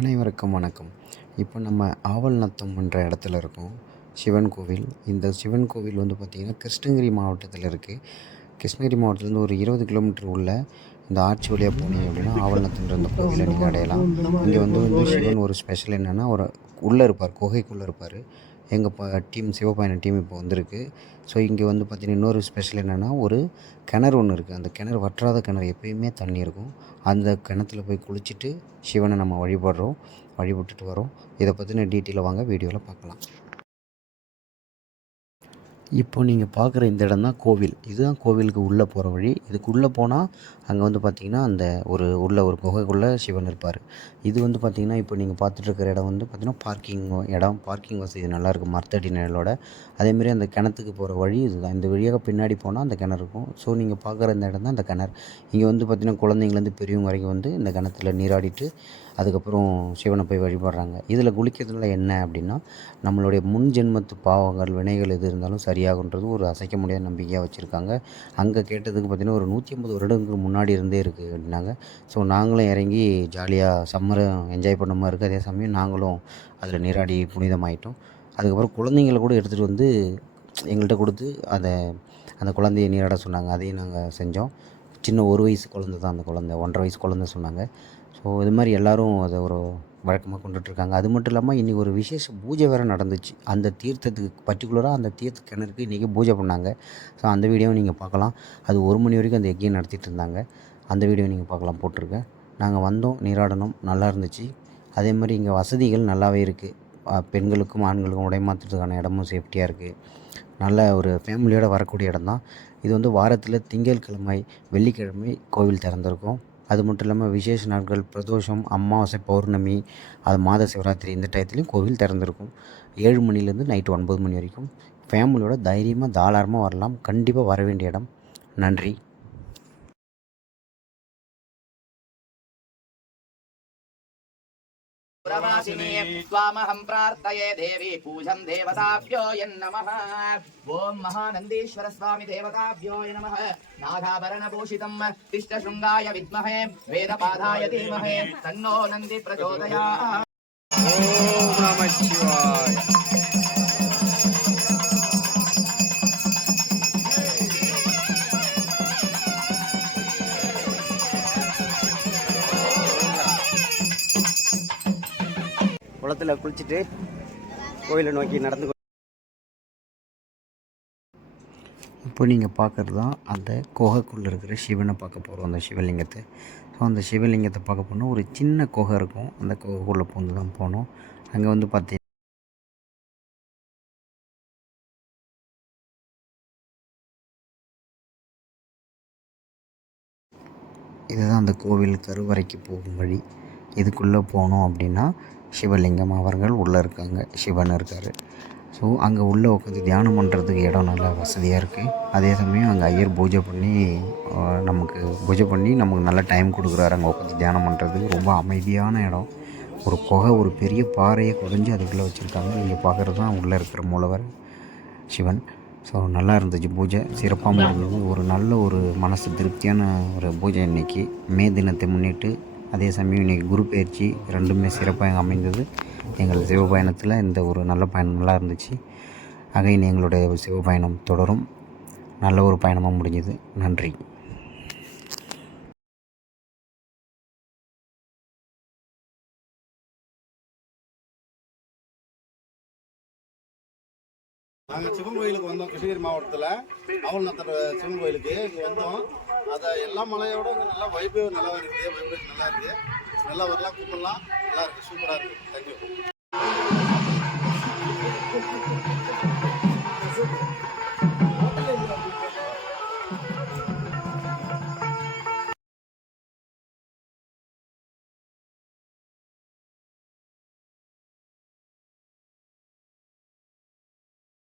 அனைவருக்கும் வணக்கம். இப்போ நம்ம ஆவல் நத்தம்ன்ற இடத்துல இருக்கோம். சிவன் கோவில். இந்த சிவன் கோவில் வந்து பார்த்திங்கன்னா கிருஷ்ணகிரி மாவட்டத்தில் இருக்குது கிருஷ்ணகிரி மாவட்டத்துலேருந்து ஒரு இருபது கிலோமீட்டர் உள்ள இந்த ஆட்சி வழியாக போனீங்க அப்படின்னா ஆவல் நத்தம்ன்ற இந்த கோவிலை நீங்கள் அடையலாம். இங்கே வந்து வந்து சிவன் ஒரு ஸ்பெஷல் என்னென்னா ஒரு உள்ளே இருப்பார். குகைக்குள்ளே இருப்பார். எங்கள் ப டீம் சிவபாயன டீம் இப்போ வந்திருக்கு. ஸோ இங்கே வந்து பார்த்திங்கன்னா இன்னொரு ஸ்பெஷல் என்னென்னா ஒரு கிணறு ஒன்று இருக்குது அந்த கிணறு வற்றாத கிணறு எப்பயுமே தண்ணி இருக்கும். அந்த கிணத்துல போய் குளிச்சுட்டு சிவனை நம்ம வழிபடுறோம். வழிபட்டுட்டு வரோம். இதை பற்றின டீட்டெயிலை வாங்க வீடியோவில் பார்க்கலாம். இப்போ நீங்கள் பார்க்குற இந்த இடம் தான் கோவில். இதுதான் கோவிலுக்கு உள்ளே போகிற வழி. இதுக்குள்ளே போனால் அங்கே வந்து பார்த்திங்கன்னா அந்த ஒரு உள்ள ஒரு குகைக்குள்ளே சிவன் இருப்பார். இது வந்து பார்த்திங்கன்னா இப்போ நீங்கள் பார்த்துட்டு இருக்கிற இடம் வந்து பார்த்திங்கன்னா பார்க்கிங் இடம். பார்க்கிங் வசதி நல்லாயிருக்கு மரத்தடி நிழலோட. அதேமாரி அந்த கிணத்துக்கு போகிற வழி இதுதான். இந்த வழியாக பின்னாடி போனால் அந்த கிணறு இருக்கும். ஸோ நீங்கள் பார்க்குற இந்த இடம் தான் அந்த கிணறு. இங்கே வந்து பார்த்திங்கன்னா குழந்தைங்கலேருந்து பெரியவங்க வரைக்கும் வந்து இந்த கிணத்துல நீராடிட்டு அதுக்கப்புறம் சிவனை போய் வழிபடுறாங்க. இதில் குளிக்கிறதுனால என்ன அப்படின்னா நம்மளுடைய முன் ஜென்மத்து பாவங்கள் வினைகள் எது இருந்தாலும் சரி சரியாகுன்றது ஒரு அசைக்க முடியாத நம்பிக்கையாக வச்சுருக்காங்க. அங்கே கேட்டதுக்கு பார்த்திங்கன்னா ஒரு நூற்றி ஐம்பது வருடங்களுக்கு முன்னாடி இருந்தே இருக்குது அப்படின்னாங்க. ஸோ நாங்களும் இறங்கி ஜாலியாக சம்மரை என்ஜாய் பண்ண மாதிரி இருக்குது அதே சமயம் நாங்களும் அதில் நீராடி புனிதமாயிட்டோம். அதுக்கப்புறம் குழந்தைங்கள கூட எடுத்துகிட்டு வந்து எங்கள்கிட்ட கொடுத்து அதை அந்த குழந்தைய நீராட சொன்னாங்க. அதையும் நாங்கள் செஞ்சோம். சின்ன ஒரு வயசு குழந்த தான் அந்த குழந்த. ஒன்றரை வயசு குழந்த சொன்னாங்க. ஸோ இது மாதிரி எல்லோரும் அதை ஒரு வழக்கமாக கொண்டுட்ருக்காங்க. அது மட்டும் இல்லாமல் இன்றைக்கி ஒரு விசேஷ பூஜை வேறு நடந்துச்சு. அந்த தீர்த்தத்துக்கு பர்டிகுலராக அந்த தீர்த்த கிணறுக்கு இன்றைக்கி பூஜை பண்ணாங்க. ஸோ அந்த வீடியோவை நீங்கள் பார்க்கலாம். அது ஒரு மணி வரைக்கும் அந்த எக்கையை நடத்திட்டு இருந்தாங்க. அந்த வீடியோ நீங்கள் பார்க்கலாம் போட்டிருக்கேன் நாங்கள் வந்தோம் நீராடணும் நல்லா இருந்துச்சு. அதே மாதிரி இங்கே வசதிகள் நல்லாவே இருக்குது பெண்களுக்கும் ஆண்களுக்கும் உடை மாற்றுறதுக்கான இடமும் சேஃப்டியாக இருக்குது நல்ல ஒரு ஃபேமிலியோடு வரக்கூடிய இடம் தான் இது வந்து வாரத்தில் திங்கட்கிழமை வெள்ளிக்கிழமை கோவில் திறந்திருக்கும். அது மட்டும் இல்லாமல் விசேஷ நாட்கள் பிரதோஷம் அமாவாசை பௌர்ணமி அது மாத சிவராத்திரி இந்த டயத்துலையும் கோவில் திறந்திருக்கும். ஏழு மணிலேருந்து நைட்டு ஒன்பது மணி வரைக்கும். ஃபேமிலியோட தைரியமாக தாராளமாக வரலாம். கண்டிப்பாக வர வேண்டிய இடம் நன்றி. प्रवासिनी त्वामहं प्रार्थये देवी पूजं देवताभ्यो यन्नमः। ॐ महानन्दीश्वर स्वामि देवताभ्यो नमः नाथाभरणभूषितं तिष्ठशृङ्गाय विद्महे, वेदपादाय धीमहे, तन्नो नन्दी प्रचोदयाः ॐ नमः शिवाय। குளத்தில் குளிச்சுட்டு கோயிலை நோக்கி நடந்து இப்போ நீங்கள் பார்க்குறது தான் அந்த குகைக்குள்ளே இருக்கிற சிவனை பார்க்க போகிறோம் அந்த சிவலிங்கத்தை. ஸோ அந்த சிவலிங்கத்தை பார்க்க போனால் ஒரு சின்ன குகை இருக்கும். அந்த குகைக்குள்ளே பூந்து தான் போனோம். அங்கே வந்து பார்த்தீங்கன்னா இதுதான் அந்த கோவில் கருவறைக்கு போகும் வழி. இதுக்குள்ளே போனோம் அப்படின்னா சிவலிங்கம் அவர்கள் உள்ளே இருக்காங்க. சிவன் இருக்கார். ஸோ அங்கே உள்ளே உட்காந்து தியானம் பண்ணுறதுக்கு இடம் நல்லா வசதியாக இருக்குது அதே சமயம் அங்கே ஐயர் பூஜை பண்ணி நமக்கு பூஜை பண்ணி நமக்கு நல்ல டைம் கொடுக்குறாரு. அங்கே உட்காந்து தியானம் பண்ணுறதுக்கு ரொம்ப அமைதியான இடம். ஒரு குகை ஒரு பெரிய பாறையை குறைஞ்சி அதுக்குள்ளே வச்சுருக்காங்க. நீங்கள் பார்க்குறது தான் உள்ளே இருக்கிற மூலவர் சிவன். ஸோ நல்லா இருந்துச்சு பூஜை. சிறப்பாக இருந்தது ஒரு நல்ல ஒரு மனசு திருப்தியான ஒரு பூஜை இன்றைக்கி மே தினத்தை முன்னிட்டு அதே சமயம் இன்றைக்கி குரு பயிற்சி ரெண்டுமே சிறப்பாக அமைந்தது. எங்கள் சிவபயணத்தில் இந்த ஒரு நல்ல பயணம் நல்லா இருந்துச்சு. அகைன் எங்களுடைய சிவபயணம் தொடரும். நல்ல ஒரு பயணமாக முடிஞ்சது. நன்றி. நாங்கள் சிவன் கோயிலுக்கு வந்தோம். கிருஷ்ணகிரி மாவட்டத்தில். அவள் நத்தர் சிவன் கோயிலுக்கு இங்கே வந்தோம். அதை எல்லா மலையோட நல்லா வைபு நல்லா இருக்குது வைப்ரேஷன் நல்லா இருக்குது. நல்லா வரலாம் கூப்பிடலாம். நல்லா இருக்குது சூப்பராக இருக்குது தேங்க்யூ